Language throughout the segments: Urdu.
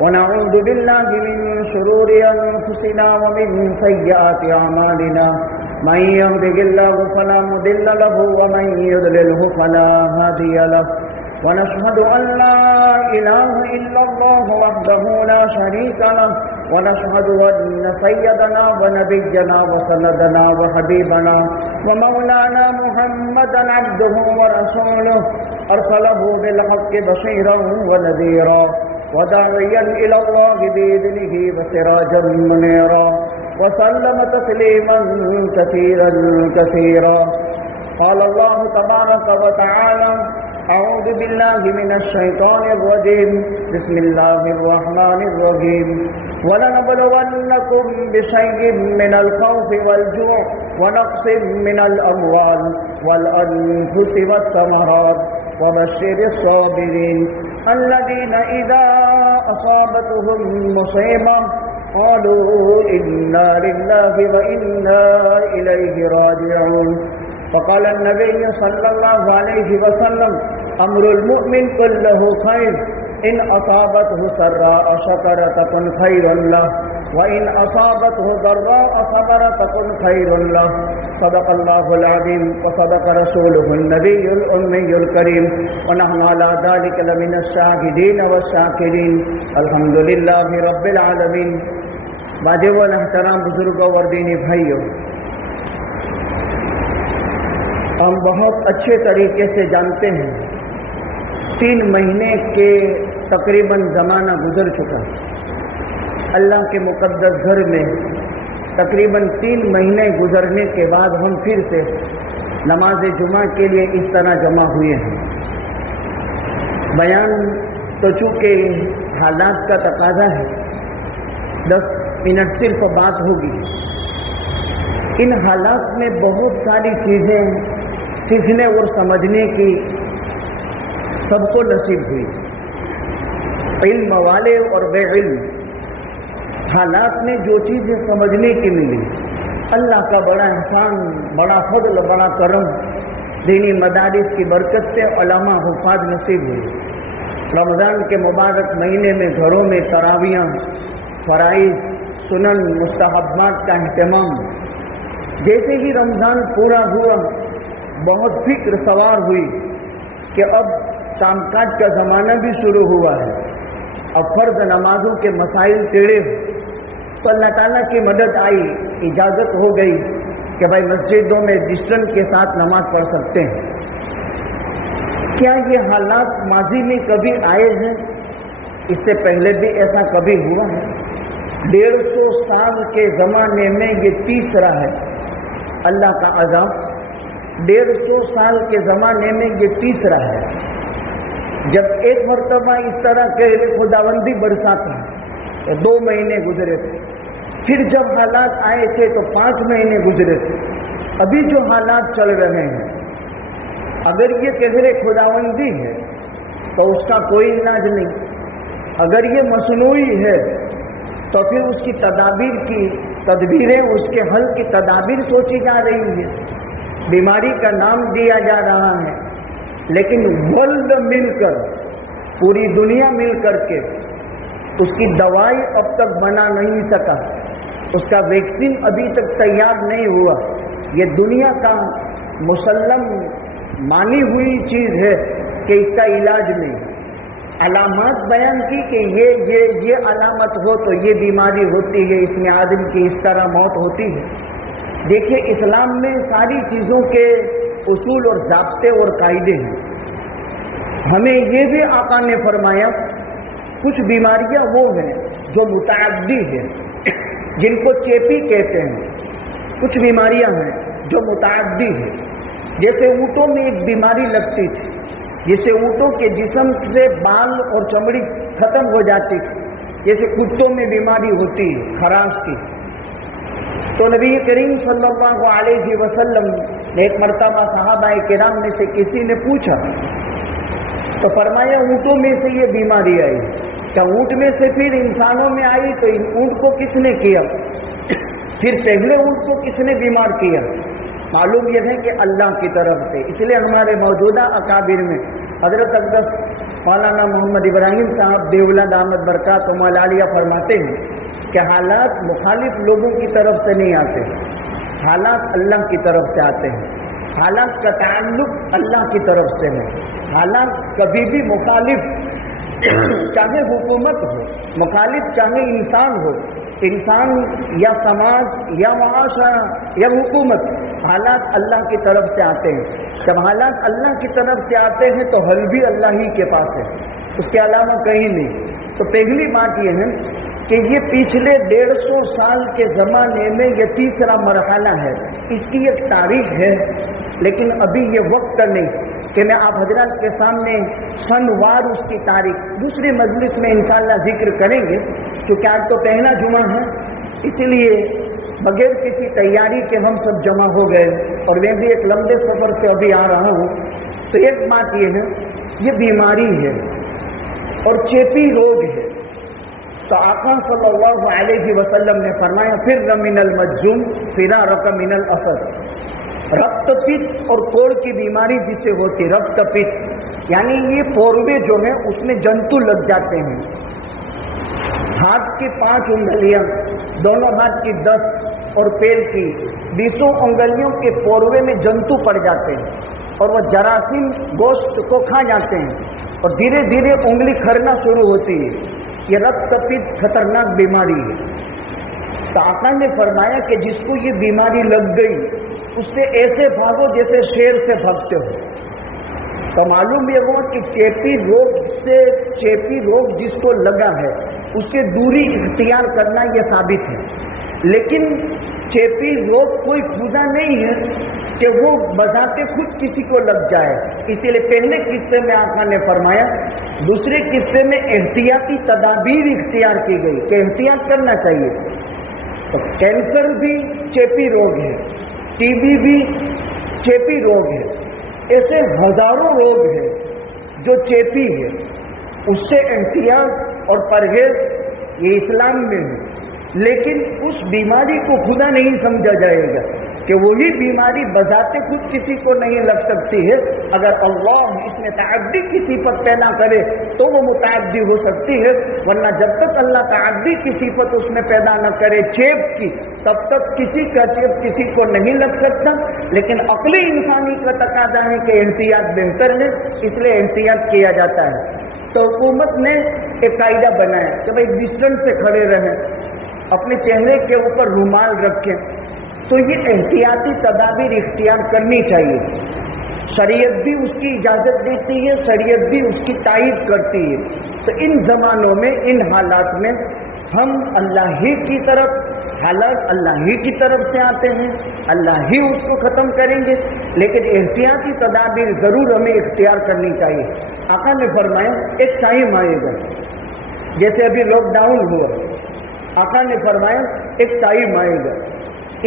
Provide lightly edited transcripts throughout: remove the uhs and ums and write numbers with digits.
ونعوذ بالله من شرور أنفسنا ومن سيئات أعمالنا من يهده الله فلا مضل له ومن يضلله فلا هادي له ونشهد أن لا إله إلا الله وحده لا شريك له ونشهد أن سيدنا ونبينا وسندنا وحبيبنا ومولانا محمدا عبده ورسوله أرسله بالحق بشيرا ونذيرا وداعيا إلى الله بإذنه وسراجا منيرا وسلم تسليما كثيرا كثيرا. قال الله تبارك وتعالى: أعوذ بالله من الشيطان الرجيم بسم الله الرحمن الرحيم ولنبلونكم بشيء من الخوف والجوع ونقص من الأموال والأنفس والثمرات وبشر الصابرين الذين إذا أصابتهم مصيبة قالوا إنا لله وإنا إليه راجعون. فقال النبي صلى الله عليه وسلم: أمر المؤمن كله خير إن أصابته سراء شكر تكن خيرا له وإن أصابته ضراء صبر تكن خير له. صدق الله العظيم وصدق رسوله النبي الأمي الكريم ونحن على ذلك لمن الشاهدين والشاكرين. الحمد لله رب العالمين. واجب الاحترام بزرگوں اور دینی بھائیوں، ہم بہت اچھے طریقے سے جانتے ہیں 3 مہینے کے تقریباً زمانہ گزر چکا. اللہ کے مقدس گھر میں تقریباً 3 مہینے گزرنے کے بعد ہم پھر سے نماز جمعہ کے لیے اس طرح جمع ہوئے ہیں. بیان تو چونکہ حالات کا تقاضا ہے، 10 منٹ صرف بات ہوگی. ان حالات میں بہت ساری چیزیں سیکھنے اور سمجھنے کی سب کو نصیب ہوئی، علم والے اور بے علم. حالات میں جو چیزیں سمجھنے کی ملی، اللہ کا بڑا احسان، بڑا فضل، بڑا کرم، دینی مدارس کی برکت سے علماء حفاظ نصیب ہوئی. رمضان کے مبارک مہینے میں گھروں میں تراویحاں، فرائض، سنن، مستحبات کا اہتمام. جیسے ہی رمضان پورا ہوا بہت فکر سوار ہوئی کہ اب کام کاج کا زمانہ بھی شروع ہوا ہے، اب فرض نمازوں کے مسائل ٹیڑھے. تو اللہ تعالیٰ کی مدد آئی، اجازت ہو گئی کہ بھائی مسجدوں میں ڈسٹنس کے ساتھ نماز پڑھ سکتے ہیں. کیا یہ حالات ماضی میں کبھی آئے ہیں؟ اس سے پہلے بھی ایسا کبھی ہوا ہے؟ 150 سال کے زمانے میں یہ تیسرا ہے اللہ کا عذاب. 150 سال کے زمانے میں یہ تیسرا ہے. جب ایک مرتبہ اس طرح کے خداوندی برساتا ہے تو 2 مہینے گزرے تھے، پھر جب حالات آئے تھے تو 5 مہینے گزرے تھے. ابھی جو حالات چل رہے ہیں، اگر یہ قہر خداوندی ہے تو اس کا کوئی علاج نہیں. اگر یہ مصنوعی ہے تو پھر اس کی تدبیریں، اس کے حل کی تدابیر سوچی جا رہی ہیں. بیماری کا نام دیا جا رہا ہے، لیکن ورلڈ مل کر، پوری دنیا مل کر کے اس کی دوائی اب تک بنا نہیں سکا، اس کا ویکسین ابھی تک تیار نہیں ہوا. یہ دنیا کا مسلم مانی ہوئی چیز ہے کہ اس کا علاج نہیں. علامات بیان کی کہ یہ علامت ہو تو یہ بیماری ہوتی ہے، اس میں آدمی کی اس طرح موت ہوتی ہے. دیکھیے، اسلام میں ساری چیزوں کے اصول اور ضابطے اور قاعدے ہیں. ہمیں یہ بھی آقا نے فرمایا کچھ بیماریاں وہ ہیں جو متعدی ہیں، جن کو چیپی کہتے ہیں. کچھ بیماریاں ہیں جو متعدی ہیں. جیسے اونٹوں میں ایک بیماری لگتی تھی جس سے اونٹوں کے جسم سے بال اور چمڑی ختم ہو جاتی تھی، جیسے کتوں میں بیماری ہوتی ہے خراش کی. تو نبی کریم صلی اللہ علیہ وسلم نے ایک مرتبہ صحابہ کرام میں سے کسی نے پوچھا تو فرمایا اونٹوں میں سے یہ بیماری آئی، کیا اونٹ میں سے پھر انسانوں میں آئی؟ تو ان اونٹ کو کس نے کیا؟ پھر پہلے اونٹ کو کس نے بیمار کیا؟ معلوم یہ ہے کہ اللہ کی طرف سے۔ اس لیے ہمارے موجودہ اکابر میں حضرت اقدس مولانا محمد ابراہیم صاحب دیولہ دامت برکاتہم العالیہ فرماتے ہیں کہ حالات مخالف لوگوں کی طرف سے نہیں آتے، حالات اللہ کی طرف سے آتے ہیں، حالات کا تعلق اللہ کی طرف سے ہے۔ حالات کبھی بھی مخالف چاہے حکومت ہو، مخالف چاہے انسان ہو، انسان یا سماج یا معاشرہ یا حکومت، حالات اللہ کی طرف سے آتے ہیں۔ جب حالات اللہ کی طرف سے آتے ہیں تو حل بھی اللہ ہی کے پاس ہے، اس کے علاوہ کہیں نہیں۔ تو پہلی بات یہ ہے کہ یہ پچھلے 150 سال کے زمانے میں یہ تیسرا مرحلہ ہے، اس کی ایک تاریخ ہے، لیکن ابھی یہ وقت نہیں کہ میں آپ حضرات کے سامنے سن وار اس کی تاریخ دوسری مجلس میں انشاءاللہ ذکر کریں گے، کیونکہ آج تو پہلا جمعہ ہے، اسی لیے بغیر کسی تیاری کے ہم سب جمع ہو گئے، اور میں بھی ایک لمبے سفر سے ابھی آ رہا ہوں۔ تو ایک بات یہ ہے، یہ بیماری ہے اور چیپی روگ ہے۔ تو آقا صلی اللہ علیہ وسلم نے فرمایا فر من المجذوم فرارک من الاسد، رکت پت اور کوڑ کی بیماری جسے ہوتی ہے رکت پت، یعنی یہ پوروے جو ہیں اس میں جنتو لگ جاتے ہیں۔ ہاتھ کی 5 انگلیاں، دونوں ہاتھ کی 10 اور پیر کی 20 انگلیوں کے پوروے میں جنتو پڑ جاتے ہیں اور وہ جراثیم گوشت کو کھا جاتے ہیں اور دھیرے دھیرے انگلی کھرنا شروع ہوتی ہے۔ یہ رکت پت خطرناک بیماری ہے۔ تو آقا نے فرمایا کہ جس کو یہ بیماری لگ گئی اس سے ایسے بھاگو جیسے شیر سے بھاگتے ہو۔ تو معلوم یہ ہوا کہ چیپی روگ جس کو لگا ہے اس سے دوری اختیار کرنا یہ ثابت ہے، لیکن چیپی روگ کوئی خدا نہیں ہے کہ وہ بذات خود کسی کو لگ جائے۔ اسی لیے پہلے قصے میں آقا نے فرمایا، دوسرے قصے میں احتیاطی تدابیر اختیار کی گئی کہ احتیاط کرنا چاہیے۔ تو کینسر بھی چیپی روگ ہے، ٹی بی بھی چیپی روگ ہے، ایسے ہزاروں روگ ہیں جو چیپی ہے، اس سے احتیاط اور پرہیز یہ اسلام میں ہے، لیکن اس بیماری کو خدا نہیں سمجھا جائے گا کہ وہی بیماری بذات خود کسی کو نہیں لگ سکتی ہے۔ اگر اللہ اس میں تعدی کی صفت پیدا کرے تو وہ متعدی ہو سکتی ہے، ورنہ جب تک اللہ تعدی کی صفت اس میں پیدا نہ کرے چیپ کی، تب تک کسی کا چیپ کسی کو نہیں لگ سکتا۔ لیکن عقلی انسانی کا تقاضا ہے کہ احتیاط بہتر ہے، اس لیے احتیاط کیا جاتا ہے۔ تو حکومت نے ایک قاعدہ بنایا کہ بھائی ڈسٹنس سے کھڑے رہیں، اپنے چہرے کے اوپر رومال رکھیں۔ تو یہ احتیاطی تدابیر اختیار کرنی چاہیے، شریعت بھی اس کی اجازت دیتی ہے، شریعت بھی اس کی تائید کرتی ہے۔ تو ان زمانوں میں ان حالات میں ہم اللہ ہی کی طرف، حالات اللہ ہی کی طرف سے آتے ہیں، اللہ ہی اس کو ختم کریں گے، لیکن احتیاطی تدابیر ضرور ہمیں اختیار کرنی چاہیے۔ آقا نے فرمایا ایک ٹائم آئے گا، جیسے ابھی لاک ڈاؤن ہوا، آقا نے فرمایا ایک ٹائم آئے گا،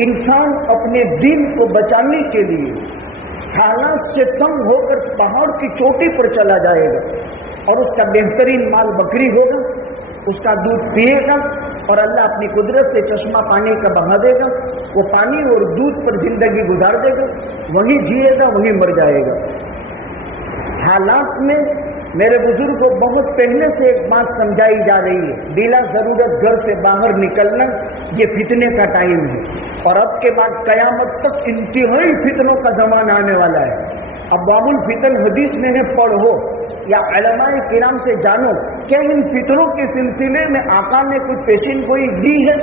انسان اپنے دین کو بچانے کے لیے حالات سے تنگ ہو کر پہاڑ کی چوٹی پر چلا جائے گا، اور اس کا بہترین مال بکری ہوگا، اس کا دودھ پیے گا، اور اللہ اپنی قدرت سے چشمہ پانی کا بہا دے گا، وہ پانی اور دودھ پر زندگی گزار دے گا، وہی جیے گا وہی مر جائے گا۔ حالات میں میرے بزرگوں بہت پہلے سے ایک بات سمجھائی جا رہی ہے، بلا ضرورت گھر سے باہر نکلنا یہ فتنے کا ٹائم ہے، اور اب کے بعد قیامت تک انتہائی فتنوں کا زمانہ آنے والا ہے۔ ابواب الفتن حدیث میں نے پڑھو یا علماء کرام سے جانو کہ ان فتنوں کے سلسلے میں آقا نے کچھ پیشین گوئی دی ہے۔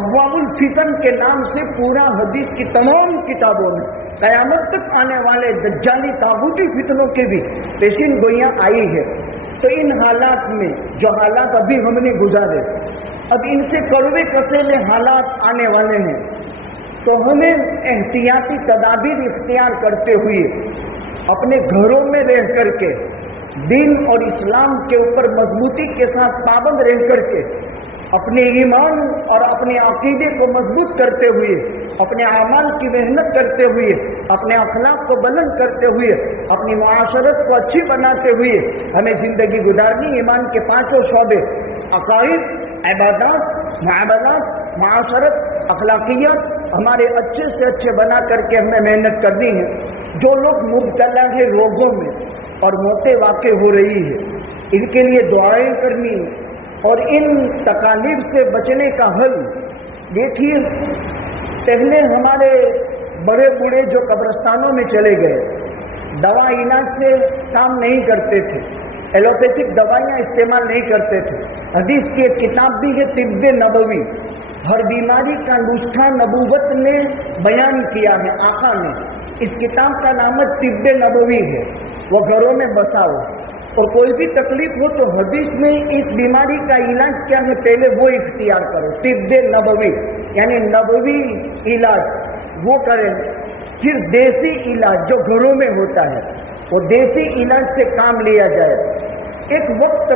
ابواب الفتن کے نام سے پورا حدیث کی تمام کتابوں میں قیامت تک آنے والے دجالی تاغوتی فتنوں کی بھی پیشین گوئیاں آئی ہے۔ تو ان حالات میں جو حالات ابھی ہم نے گزارے، اب ان سے کڑوے کسیلے حالات آنے والے ہیں، تو ہمیں احتیاطی تدابیر اختیار کرتے ہوئے اپنے گھروں میں رہ کر کے دین اور اسلام کے اوپر مضبوطی کے ساتھ پابند رہ کر کے اپنے ایمان اور اپنے عقیدے کو مضبوط کرتے ہوئے، اپنے اعمال کی محنت کرتے ہوئے، اپنے اخلاق کو بلند کرتے ہوئے، اپنی معاشرت کو اچھی بناتے ہوئے ہمیں زندگی گزارنی۔ ایمان کے پانچوں شعبے، عقائد، عبادات، معاملات، معاشرت، اخلاقیات ہمارے اچھے سے اچھے بنا کر کے ہمیں محنت کرنی ہے۔ جو لوگ مبتلا ہے روگوں میں اور موتیں واقع ہو رہی ہے، ان کے لیے دعائیں کرنی اور ان تکالیف سے بچنے کا حل۔ دیکھیے، پہلے ہمارے بڑے بوڑھے جو قبرستانوں میں چلے گئے، دوا علاج سے کام نہیں کرتے تھے، ایلوپیتھک دوائیاں استعمال نہیں کرتے تھے۔ حدیث کی ایک کتاب بھی ہے طب نبوی، ہر بیماری کا نسخہ نبوت نے بیان کیا ہے آقا نے۔ اس کتاب کا نام طب نبوی ہے، وہ گھروں میں بساؤ، اور کوئی بھی تکلیف ہو تو حدیث میں اس بیماری کا علاج کیا ہے پہلے وہ اختیار کرو، طب نبوی یعنی نبوی علاج وہ کریں، پھر دیسی علاج جو گھروں میں ہوتا ہے وہ دیسی علاج سے کام لیا جائے۔ ایک وقت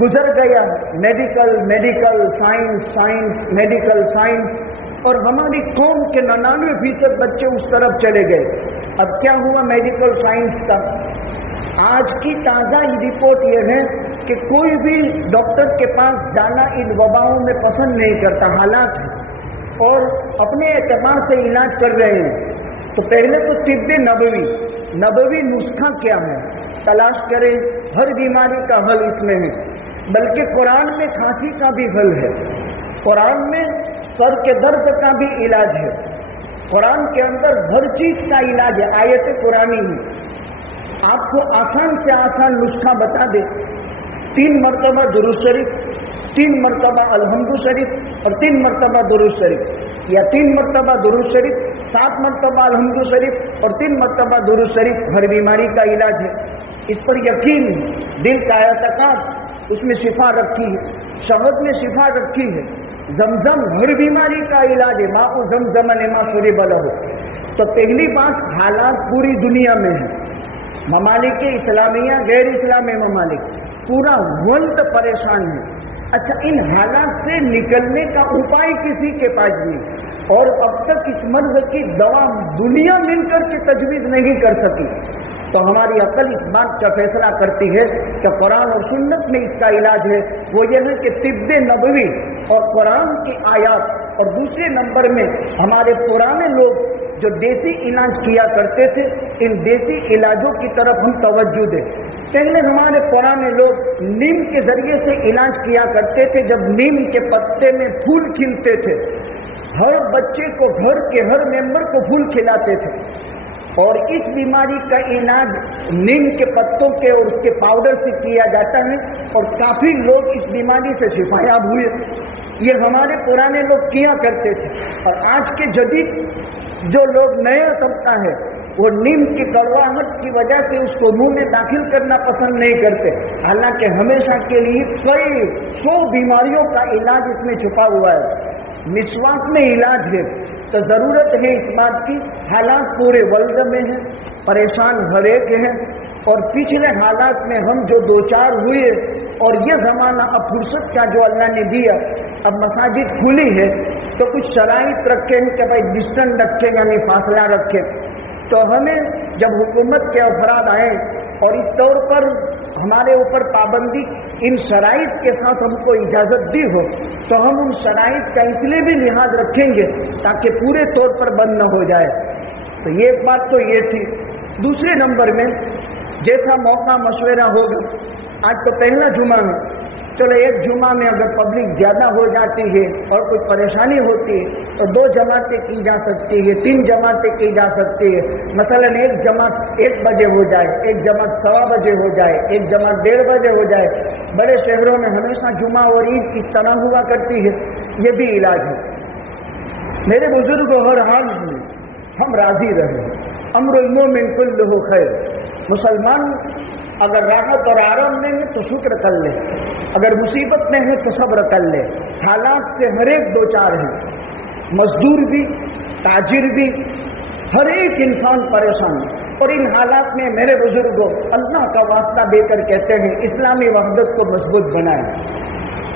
گزر گیا میڈیکل سائنس میڈیکل سائنس، اور ہماری قوم کے 99% بچے اس طرف چلے گئے۔ اب کیا ہوا میڈیکل سائنس کا؟ آج کی تازہ رپورٹ یہ ہے کہ کوئی بھی ڈاکٹر کے پاس جانا ان وباؤں میں پسند نہیں کرتا، حالات ہے، اور اپنے اعتبار سے علاج کر رہے ہیں۔ تو پہلے تو طب نبوی نسخہ کیا ہے تلاش کریں، ہر بیماری کا حل اس میں ہے۔ بلکہ قرآن میں کھانسی کا بھی حل ہے، قرآن میں سر کے درد کا بھی علاج ہے، قرآن کے اندر ہر چیز کا علاج ہے، آیت قرآنی ہے۔ آپ کو آسان سے آسان نسخہ بتا دے، 3 مرتبہ درود شریف، 3 مرتبہ الحمد شریف اور 3 مرتبہ درود شریف، یا 3 مرتبہ درود شریف، 7 مرتبہ الحمد شریف اور 3 مرتبہ درود شریف ہر بیماری کا علاج ہے۔ اس پر یقین، دل کا اعتقاد، اس میں شفا رکھی ہے، شہد میں شفا رکھی ہے، زمزم ہر بیماری کا علاج ہے، ماء زمزم لما شرب لہ۔ تو پہلی بات، حالات پوری دنیا میں ہیں، ممالک اسلامیہ، غیر اسلامی ممالک، پورا ورلڈ پریشان ہے۔ اچھا، ان حالات سے نکلنے کا اپائے کسی کے پاس نہیں، اور اب تک اس مرض کی دوا دنیا مل کر کے تجویز نہیں کر سکی۔ تو ہماری عقل اس بات کا فیصلہ کرتی ہے کہ قرآن اور سنت میں اس کا علاج ہے، وہ یہ ہے کہ طب نبوی اور قرآن کی آیات، اور دوسرے نمبر میں ہمارے پرانے لوگ جو دیسی علاج کیا کرتے تھے، ان دیسی علاجوں کی طرف ہم توجہ دیں۔ پہلے ہمارے پرانے لوگ نیم کے ذریعے سے علاج کیا کرتے تھے۔ جب نیم کے پتے میں پھول کھلتے تھے، ہر بچے کو، گھر کے ہر ممبر کو پھول کھلاتے تھے، اور اس بیماری کا علاج نیم کے پتوں کے اور اس کے پاؤڈر سے کیا جاتا ہے، اور کافی لوگ اس بیماری سے شفایاب ہوئے۔ یہ ہمارے پرانے لوگ کیا کرتے تھے، اور آج کے جدید جو لوگ نیا طبقہ ہے، وہ نیم کی کڑواہٹ کی وجہ سے اس کو منہ میں داخل کرنا پسند نہیں کرتے، حالانکہ ہمیشہ کے لیے کئی 100 بیماریوں کا علاج اس میں چھپا ہوا ہے۔ مسواک میں علاج ہے، تو ضرورت ہے اس بات کی، حالات پورے ورلڈ میں ہیں، پریشان ہر ایک ہیں، اور پچھلے حالات میں ہم جو دوچار ہوئے، اور یہ زمانہ اب فرصت کا جو اللہ نے دیا، اب مساجد کھلی ہے تو کچھ شرائط رکھے ہیں کہ بھائی ڈسٹنس رکھے، یعنی فاصلہ رکھے۔ تو ہمیں جب حکومت کے افراد آئے اور اس طور پر ہمارے اوپر پابندی ان شرائط کے ساتھ ہم کو اجازت دی ہو، تو ہم ان شرائط کا اس لیے بھی لحاظ رکھیں گے تاکہ پورے طور پر بند نہ ہو جائے۔ تو یہ ایک بات تو یہ تھی۔ دوسرے نمبر میں، جیسا موقع مشورہ ہوگا، آج تو پہلا جمعہ ہے، چلو ایک جمعہ میں اگر پبلک زیادہ ہو جاتی ہے اور کوئی پریشانی ہوتی ہے تو 2 جماعتیں کی جا سکتی ہے، 3 جماعتیں کی جا سکتی ہے۔ مثلا ایک جماعت 1 بجے ہو جائے، ایک جماعت 1:15 بجے ہو جائے، ایک جماعت 1:30 بجے ہو جائے۔ بڑے شہروں میں ہمیشہ جمعہ اور عید اس طرح ہوا کرتی ہے، یہ بھی علاج ہے۔ میرے بزرگوں، ہر حال میں ہم راضی رہیں، امر المومن کلہ خیر۔ مسلمان اگر راحت اور آرام میں ہے تو شکر کر لے، اگر مصیبت میں ہے تو صبر کر لے۔ حالات سے ہر ایک دوچار ہے، مزدور بھی، تاجر بھی، ہر ایک انسان پریشان ہے۔ اور ان حالات میں میرے بزرگوں، اللہ کا واسطہ دے کر کہتے ہیں، اسلامی وحدت کو مضبوط بنائیں،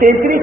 33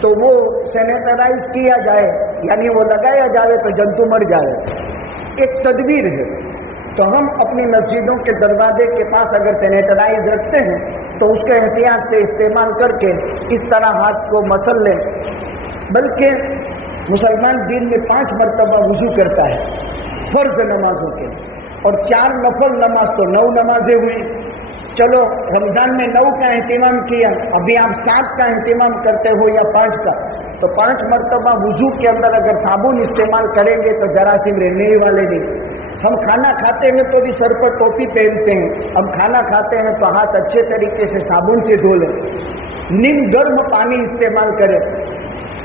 تو وہ سینیٹائز کیا جائے، یعنی وہ لگایا جائے تو جنتو مر جائے، ایک تدبیر ہے۔ تو ہم اپنی مسجدوں کے دروازے کے پاس اگر سینیٹائز رکھتے ہیں تو اس کے احتیاط سے استعمال کر کے اس طرح ہاتھ کو مسل لیں۔ بلکہ مسلمان دن میں 5 مرتبہ وضو کرتا ہے فرض نمازوں کے، اور 4 نفل نماز تو 9 نمازیں ہوئی۔ چلو رمضان میں 9 کا اہتمام کیا، ابھی آپ 7 کا اہتمام کرتے ہو یا 5 کا، تو 5 مرتبہ وضو کے اندر اگر صابن استعمال کریں گے تو جراثیم رہنے ہی والے نہیں۔ ہم کھانا کھاتے ہیں تو بھی سر پر ٹوپی پہنتے ہیں، ہم کھانا کھاتے ہیں تو ہاتھ اچھے طریقے سے صابن سے دھو لیں، نیم گرم پانی استعمال کریں،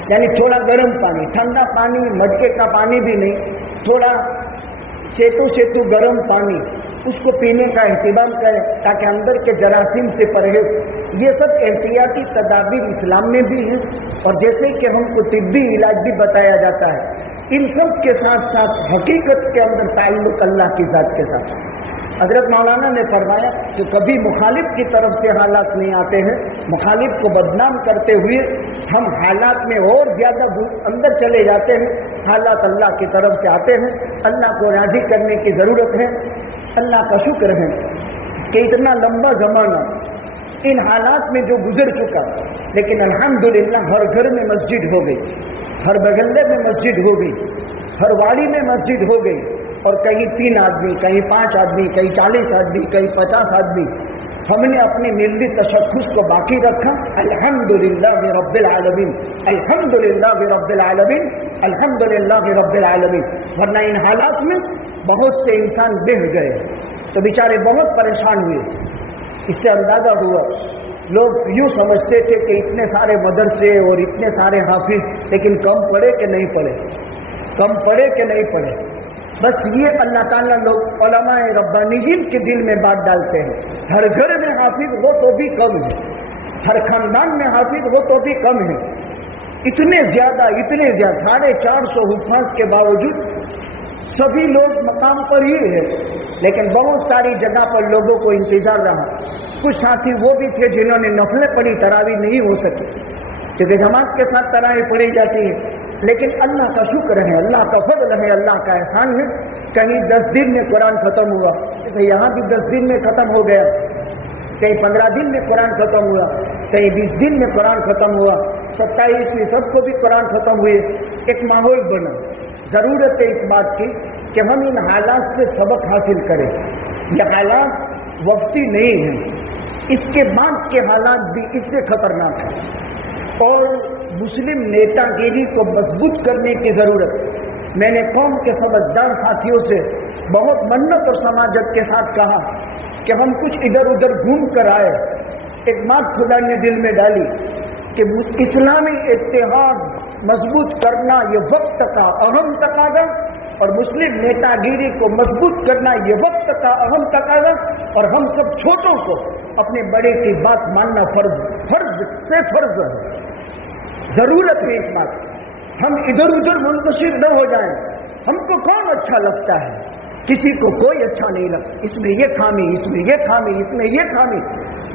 یعنی تھوڑا گرم پانی، ٹھنڈا پانی مٹکے کا پانی بھی نہیں، تھوڑا سیتو گرم پانی، اس کو پینے کا اہتمام کریں تاکہ اندر کے جراثیم سے پرہیز۔ یہ سب احتیاطی تدابیر اسلام میں بھی ہیں، اور جیسے کہ ہم کو طبی علاج بھی بتایا جاتا ہے، ان سب کے ساتھ ساتھ حقیقت کے اندر تعلق اللہ کی ذات کے ساتھ۔ حضرت مولانا نے فرمایا کہ کبھی مخالف کی طرف سے حالات نہیں آتے ہیں، مخالف کو بدنام کرتے ہوئے ہم حالات میں اور زیادہ اندر چلے جاتے ہیں، حالات اللہ کی طرف سے آتے ہیں۔ اللہ کو راضی کرنے کی ضرورت ہے۔ اللہ کا شکر ہے کہ اتنا لمبا زمانہ ان حالات میں جو گزر چکا، لیکن الحمدللہ ہر گھر میں مسجد ہو گئی، ہر بغلے میں مسجد ہو گئی، ہر واڑی میں مسجد ہو گئی، اور کہیں 3 آدمی، کہیں 5 آدمی، کہیں 40 آدمی، کہیں 50 آدمی، ہم نے اپنے ملی تشخص کو باقی رکھا۔ الحمدللہ رب العالمین، الحمدللہ رب العالمین، الحمدللہ رب العالمین۔ ورنہ ان حالات میں بہت سے انسان بہہ گئے تو بیچارے بہت پریشان ہوئے۔ اس سے اندازہ ہوا لوگ یوں سمجھتے تھے کہ اتنے سارے مدرسے اور اتنے سارے حافظ، لیکن کم پڑھے کہ نہیں پڑھے، کم پڑھے کہ نہیں پڑھے۔ بس یہ اللہ تعالیٰ لوگ علماء ربانیین کے دل میں بات ڈالتے ہیں۔ ہر گھر میں حافظ ہو تو بھی کم ہے، ہر خاندان میں حافظ ہو تو بھی کم ہے۔ اتنے زیادہ 450 حفاظ کے باوجود سبھی لوگ مقام پر ہی ہے، لیکن بہت ساری جگہ پر لوگوں کو انتظار رہا۔ کچھ ساتھی وہ بھی تھے جنہوں نے نفلیں پڑھی، تراویح نہیں ہو سکی کیونکہ جماعت کے ساتھ تراویح پڑھی جاتی ہے۔ لیکن اللہ کا شکر ہے، اللہ کا فضل ہے، اللہ کا احسان ہے، کہیں 10 دن میں قرآن ختم ہوا، جیسے یہاں بھی 10 دن میں ختم ہو گیا، کہیں 15 دن میں قرآن ختم ہوا، کہیں 20 دن میں قرآن ختم ہوا، 27 میں سب کو بھی قرآن ختم ہوئے۔ ایک ماحول بنا۔ ضرورت ہے اس بات کی کہ ہم ان حالات سے سبق حاصل کریں۔ یہ حالات وقتی نہیں ہیں، اس کے بعد کے حالات بھی اس سے خطرناک ہیں، اور مسلم نیتا گیری کو مضبوط کرنے کی ضرورت ہے۔ میں نے قوم کے سمجھدار ساتھیوں سے بہت منت اور سماجت کے ساتھ کہا کہ ہم کچھ ادھر ادھر گھوم کر آئے۔ ایک بات خدا نے دل میں ڈالی کہ اسلامی اتحاد مضبوط کرنا یہ وقت کا اہم تقاضا، اور مسلم نیتا گیری کو مضبوط کرنا یہ وقت کا اہم تقاضا، اور ہم سب چھوٹوں کو اپنے بڑے کی بات ماننا فرض سے فرض ہے۔ ضرورت ہے اس بات، ہم ادھر ادھر منتشر نہ ہو جائیں۔ ہم کو کون اچھا لگتا ہے؟ کسی کو کوئی اچھا نہیں لگتا، اس میں یہ خامی، اس میں یہ خامی، اس میں یہ خامی،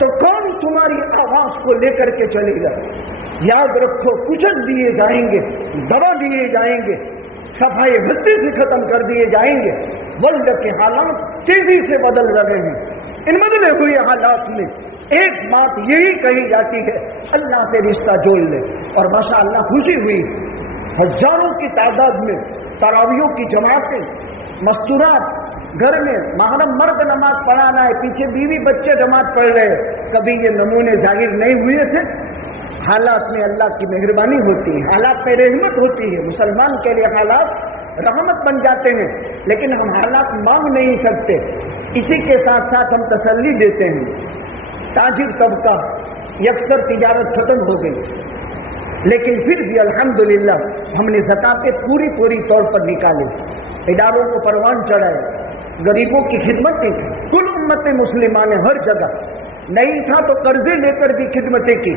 تو کون تمہاری آواز کو لے کر کے چلے گا؟ یاد رکھو، کچل دیے جائیں گے، دبا دیے جائیں گے، صفائی ہستی سے ختم کر دیے جائیں گے۔ ورلڈ کے حالات تیزی سے بدل رہے ہیں۔ ان بدلے ہوئے حالات میں ایک بات یہی کہی جاتی ہے، اللہ سے رشتہ جوڑ لے۔ اور ماشاء اللہ خوشی ہوئی، ہزاروں کی تعداد میں تراویحوں کی جماعتیں، مستورات، گھر میں محرم مرد نماز پڑھانا ہے، پیچھے بیوی بچے جماعت پڑھ رہے، کبھی یہ نمونے ظاہر نہیں ہوئے تھے۔ حالات میں اللہ کی مہربانی ہوتی ہے، حالات میں رحمت ہوتی ہے، مسلمان کے لیے حالات رحمت بن جاتے ہیں، لیکن ہم حالات مانگ نہیں سکتے۔ اسی کے ساتھ ساتھ ہم تسلی دیتے ہیں، تاجر طبقہ یکسر تجارت ختم ہو گئی، لیکن پھر بھی الحمدللہ ہم نے زکاتیں پوری طور پر نکالے، اداروں کو پروان چڑھائے، غریبوں کی خدمتیں کی، کل امت مسلمہ نے ہر جگہ نہیں تھا تو قرضے لے کر بھی خدمتیں کی۔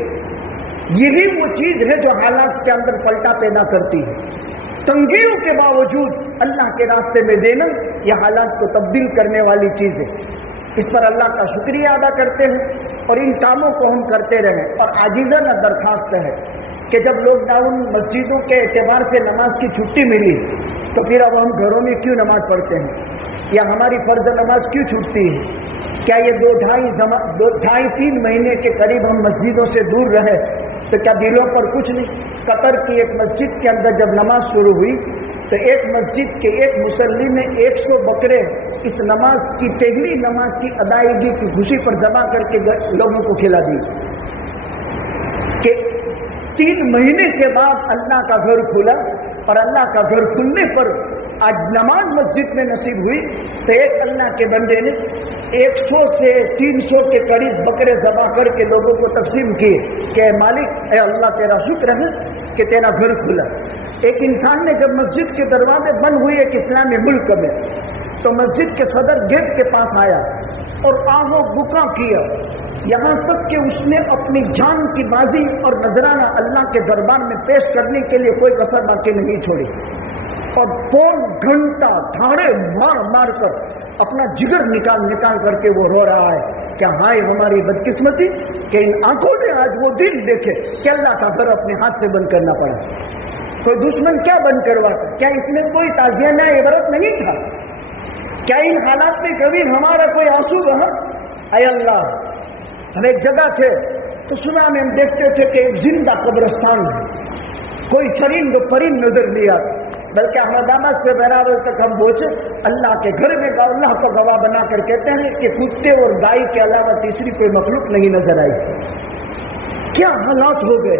یہی وہ چیز ہے جو حالات کے اندر پلٹا پیدا کرتی ہے۔ تنگیوں کے باوجود اللہ کے راستے میں دینا یہ حالات کو تبدیل کرنے والی چیز ہے۔ اس پر اللہ کا شکریہ ادا کرتے ہیں اور ان کاموں کو ہم کرتے رہیں، اور عاجزانہ درخواست ہے کہ جب لاک ڈاؤن مسجدوں کے اعتبار سے نماز کی چھٹی ملی تو پھر اب ہم گھروں میں کیوں نماز پڑھتے ہیں یا ہماری فرض نماز کیوں چھوٹتی ہے؟ کیا یہ دو ڈھائی تین مہینے کے قریب ہم مسجدوں سے دور رہے تو کیا دلوں پر کچھ نہیں؟ قطر کی ایک مسجد کے اندر جب نماز شروع ہوئی تو ایک مسجد کے ایک مصلی نے 100 بکرے اس نماز کی پہلی نماز کی ادائیگی کی خوشی پر ذبح کر کے لوگوں کو کھلا دی کہ 3 مہینے کے بعد اللہ کا گھر کھلا، اور اللہ کا گھر کھلنے پر آج نماز مسجد میں نصیب ہوئی تو ایک اللہ کے بندے نے 100 سے 300 کے قریب بکرے ذبح کر کے لوگوں کو تقسیم کیے کہ اے مالک، اے اللہ تیرا شکر ہے کہ تیرا گھر کھلا۔ ایک انسان نے جب مسجد کے دروازے بند ہوئے ایک اسلامی ملک میں تو مسجد کے صدر گیٹ کے پاس آیا اور آہو بکا کیا، یہاں تک کہ اس نے اپنی جان کی بازی اور نذرانہ اللہ کے دربار میں پیش کرنے کے لیے کوئی کسر باقی نہیں چھوڑی، اور 4 گھنٹہ دھاڑے مار مار کر اپنا جگر نکال کر کے وہ رو رہا ہے کہ ہائے ہماری بدقسمتی کہ ان آنکھوں نے آج وہ دن دیکھے کہ اللہ کا گھر اپنے ہاتھ سے بند کرنا پڑا۔ تو دشمن کیا بند کرواتا؟ کیا اس میں کوئی تعزیانہ عبرت نہیں تھا؟ کیا ان حالات میں کبھی ہمارا کوئی آنسو بہا؟ اے اللہ، ہم ایک جگہ تھے تو سنا میں ہم دیکھتے تھے کہ ایک زندہ قبرستان ہے، کوئی چرند و پرند نظر نہیں آتا، بلکہ احمد آباد سے بہراول تک ہم پہنچے، اللہ کے گھر میں اللہ کو گواہ بنا کر کہتے ہیں کہ کتے اور گائے کے علاوہ تیسری کوئی مخلوق نہیں نظر آئی۔ کیا حالات ہو گئے،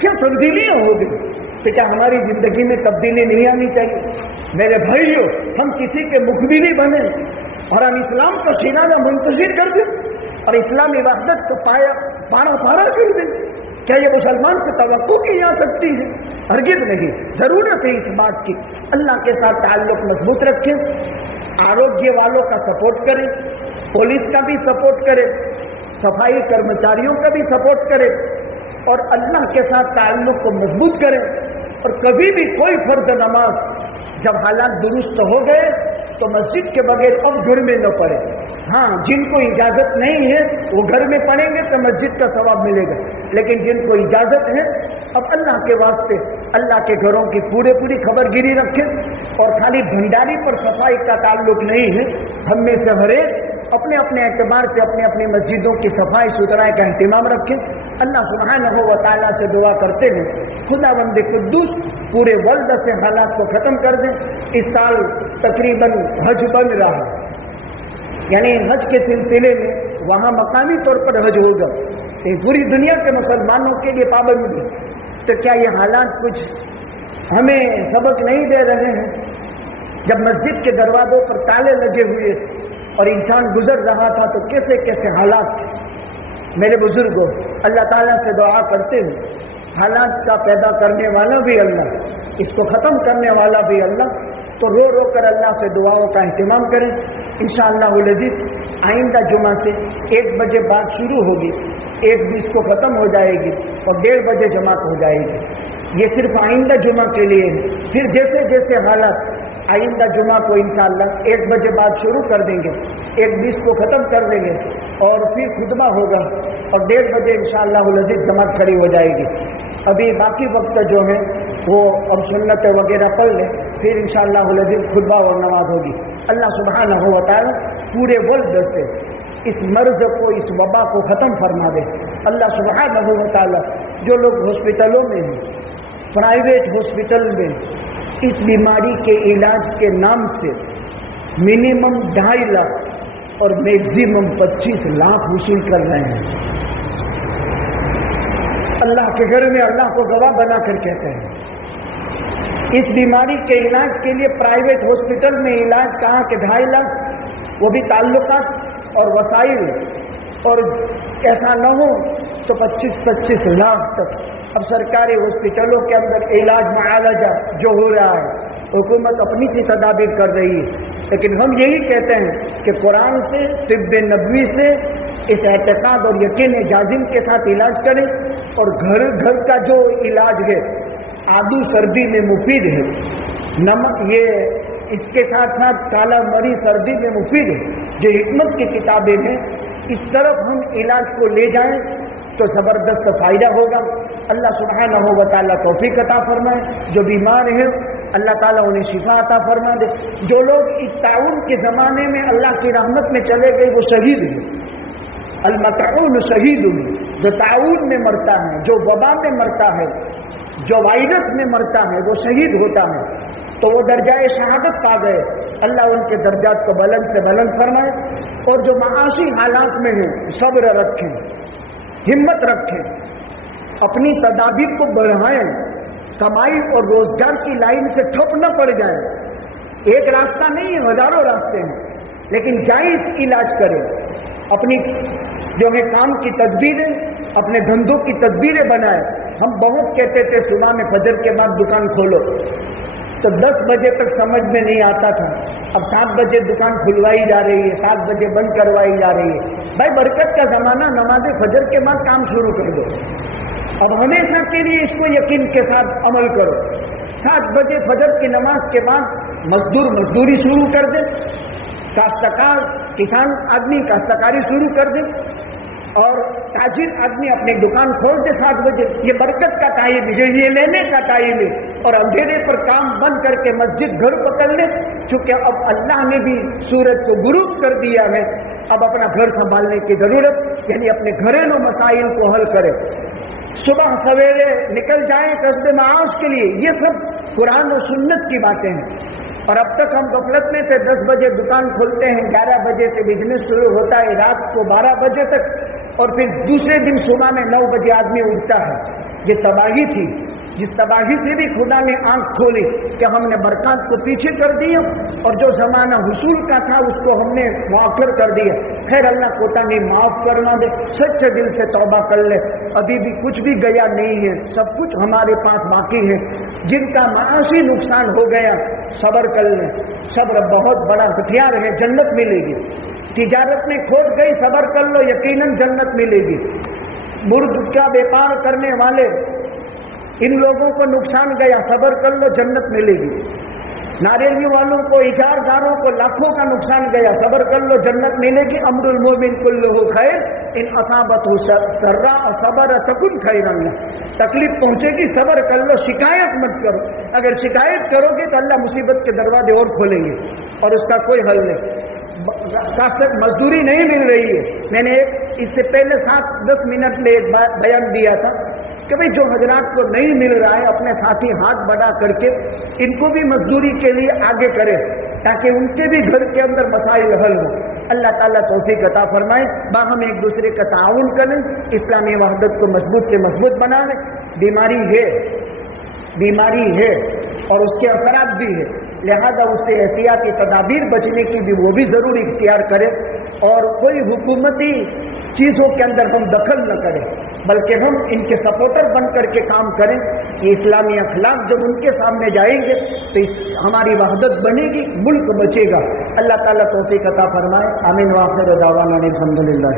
کیا تبدیلیاں ہو گئی، تو کیا ہماری زندگی میں تبدیلی نہیں آنی چاہیے؟ میرے بھائیوں، ہم کسی کے مخبری بنے اور ہم اسلام کا شیرازہ منتشر کر دیں اور اسلامی وحدت کو پارا کر دیں، کیا یہ مسلمان سے توقع کی جا سکتی ہے؟ ہرگز نہیں۔ ضرورت ہے اس بات کی اللہ کے ساتھ تعلق مضبوط رکھیں، آروگیہ والوں کا سپورٹ کریں، پولیس کا بھی سپورٹ کریں، صفائی کرمچاریوں کا بھی سپورٹ کریں، اور اللہ کے ساتھ تعلق کو مضبوط کریں، اور کبھی بھی کوئی فرض نماز جب حالات درست ہو گئے تو مسجد کے بغیر اب گھر میں نہ پڑھے۔ ہاں، جن کو اجازت نہیں ہے وہ گھر میں پڑھیں گے تو مسجد کا ثواب ملے گا، لیکن جن کو اجازت ہے اب اللہ کے واسطے اللہ کے گھروں کی پوری خبر گیری رکھیں، اور خالی بھنڈاری پر صفائی کا تعلق نہیں ہے، ہم میں سے ہر ایک اپنے اپنے اعتبار سے اپنے اپنی مسجدوں کی صفائی ستھرائی کا اہتمام رکھیں۔ اللہ سبحانہ و تعالیٰ سے دعا کرتے ہیں خداوند قدوس پورے ورلڈ سے حالات کو ختم کر دیں۔ اس سال تقریباً حج بن رہا، یعنی حج کے سلسلے میں وہاں مقامی طور پر حج ہوگا، پوری دنیا کے مسلمانوں کے لیے پابندی، تو کیا یہ حالات کچھ ہمیں سبق نہیں دے رہے ہیں؟ جب مسجد کے دروازوں پر تالے لگے ہوئے اور انسان گزر رہا تھا تو کیسے کیسے حالات تھے۔ میرے بزرگوں، اللہ تعالیٰ سے دعا کرتے ہیں حالات کا پیدا کرنے والا بھی اللہ، اس کو ختم کرنے والا بھی اللہ، تو رو رو کر اللہ سے دعاؤں کا اہتمام کریں۔ انشاءاللہ العزیز آئندہ جمعہ سے 1 بجے بات شروع ہوگی، 1:20 کو ختم ہو جائے گی اور 1:30 بجے جماعت ہو جائے گی۔ یہ صرف آئندہ جمعہ کے لیے ہے، پھر جیسے جیسے حالات آئندہ جمعہ کو انشاءاللہ 1 بجے بعد شروع کر دیں گے، 1:20 کو ختم کر دیں گے، اور پھر خطبہ ہوگا اور 1:30 بجے انشاءاللہ العزیز جماعت کھڑی ہو جائے گی۔ ابھی باقی وقت جو ہے وہ اب سنت وغیرہ پڑھ لیں، پھر انشاءاللہ العزیز خطبہ اور نماز ہوگی۔ اللہ سبحانہ و تعالیٰ پورے ورلڈ سے اس مرض کو، اس وبا کو ختم فرما دے۔ اللہ سبحانہ و تعالیٰ جو لوگ ہاسپٹلوں میں ہیں، پرائیویٹ ہاسپٹل میں اس بیماری کے علاج کے نام سے منیمم 2.5 لاکھ اور میکزیمم 25 لاکھ وصول کر رہے ہیں، اللہ کے گھر میں اللہ کو گواہ بنا کر کہتے ہیں اس بیماری کے علاج کے لیے پرائیویٹ ہاسپٹل میں علاج کہاں کہ 2.5 لاکھ، وہ بھی تعلقات اور وسائل، اور ایسا نہ ہو تو 25 لاکھ تک۔ اب سرکاری ہاسپٹلوں کے اندر علاج معالجہ جو ہو رہا ہے حکومت اپنی سی تدابیر کر رہی ہے، لیکن ہم یہی کہتے ہیں کہ قرآن سے، طب نبوی سے اس اعتقاد اور یقین جازم کے ساتھ علاج کریں، اور گھر گھر کا جو علاج ہے آدو سردی میں مفید ہے، نمک یہ اس کے ساتھ ساتھ کالا مری سردی میں مفید ہے، جو حکمت کی کتابیں ہیں، اس طرف ہم علاج کو لے جائیں تو زبردست فائدہ ہوگا۔ اللہ سبحانہ و تعالیٰ توفیق عطا فرمائے، جو بیمار ہیں اللہ تعالیٰ انہیں شفا عطا فرما دے، جو لوگ اس تعاون کے زمانے میں اللہ کی رحمت میں چلے گئے وہ شہید ہیں، المطعون شہید، جو تعاون میں مرتا ہے، جو وبا میں مرتا ہے، جو وائرس میں مرتا ہے وہ شہید ہوتا ہے، تو وہ درجۂ شہادت پا گئے، اللہ ان کے درجات کو بلند سے بلند فرمائے، اور جو معاشی حالات میں ہیں صبر رکھیں، ہمت رکھیں، اپنی تدابیر کو بڑھائیں، کمائی اور روزگار کی لائن سے ٹھپ نہ پڑ جائیں، ایک راستہ نہیں ہے، ہزاروں راستے ہیں، لیکن جائز علاج کریں، اپنی جو ہے کام کی تدبیریں، اپنے دھندوں کی تدبیریں بنائیں۔ ہم بہت کہتے تھے صبح میں فجر کے بعد دکان کھولو، تو 10 بجے تک سمجھ میں نہیں آتا تھا، اب 7 بجے دکان کھلوائی جا رہی ہے، 7 بجے بند کروائی جا رہی ہے۔ بھائی برکت کا زمانہ، نماز فجر کے بعد کام شروع کر دو، اب ہمیشہ کے لیے اس کو یقین کے ساتھ عمل کرو۔ 7 بجے فجر کی نماز کے بعد مزدور مزدوری شروع کر دے، کاشتکار کسان آدمی کاشتکاری شروع کر دے، اور تاجر آدمی اپنی دکان کھول دے 7 بجے۔ یہ برکت کا ٹائم ہے، یہ لینے کا ٹائم ہے، اور اندھیرے پر کام بند کر کے مسجد گھر پکڑ لے، چونکہ اب اللہ نے بھی سورج کو غروب کر دیا ہے، اب اپنا گھر سنبھالنے کی ضرورت، یعنی اپنے گھریلو مسائل کو حل کرے، صبح سویرے نکل جائیں قصد معاش کے لیے۔ یہ سب قرآن و سنت کی باتیں ہیں، اور اب تک ہم غفلت میں سے 10 بجے دکان کھولتے ہیں، 11 بجے سے بزنس شروع ہوتا ہے، رات کو 12 بجے تک، اور پھر دوسرے دن صبح میں 9 بجے آدمی اٹھتا ہے۔ یہ تباہی تھی، جس تباہی سے بھی خدا نے آنکھ کھولی کہ ہم نے برکات کو پیچھے کر دیا، اور جو زمانہ حصول کا تھا اس کو ہم نے مؤخر کر دیا۔ خیر اللہ کوتاہی معاف کرنا دے، سچے دل سے توبہ کر لے، ابھی بھی کچھ بھی گیا نہیں ہے، سب کچھ ہمارے پاس باقی ہے۔ جن کا معاشی نقصان ہو گیا صبر کر لیں، صبر بہت بڑا ہتھیار ہے، جنت ملے گی۔ تجارت میں کھوٹ گئی، صبر کر لو، یقیناً جنت ملے گی۔ مرغ کا بیپار کرنے والے ان لوگوں کو نقصان گیا، صبر کر لو، جنت ملے گی۔ ناریلی والوں کو، اجارداروں کو لاکھوں کا نقصان گیا، صبر کر لو، جنت ملے گی۔ امر المومن کلہ خیر ان اصابتہ سرا صبر تکن خیرا لہ، تکلیف پہنچے گی صبر کر لو، شکایت مت کرو، اگر شکایت کرو گے تو اللہ مصیبت کے دروازے اور کھولیں گے، اور اس کا کوئی حل نہیں۔ مزدوری نہیں مل رہی ہے، میں نے اس سے پہلے 7-10 منٹ میں ایک بات بیان دیا تھا کہ بھئی جو حضرات کو نہیں مل رہا ہے اپنے ساتھی ہاتھ بڑا کر کے ان کو بھی مزدوری کے لیے آگے کرے، تاکہ ان کے بھی گھر کے اندر مسائل حل ہوں۔ اللہ تعالیٰ توفیق عطا فرمائے، باہم ایک دوسرے کا تعاون کریں، اسلامی وحدت کو مضبوط سے مضبوط بنائیں۔ بیماری ہے اور اس کے اثرات بھی ہے، لہذا اس سے احتیاطی تدابیر بچنے کی بھی وہ بھی ضرور اختیار کرے، اور کوئی حکومتی چیزوں کے اندر ہم دخل نہ کریں، بلکہ ہم ان کے سپورٹر بن کر کے کام کریں۔ یہ اسلامی اخلاق جب ان کے سامنے جائیں گے تو ہماری وحدت بنے گی، ملک بچے گا۔ اللہ تعالیٰ توفیق عطا فرمائے، آمین۔ وآخر دعوانا الحمدللہ۔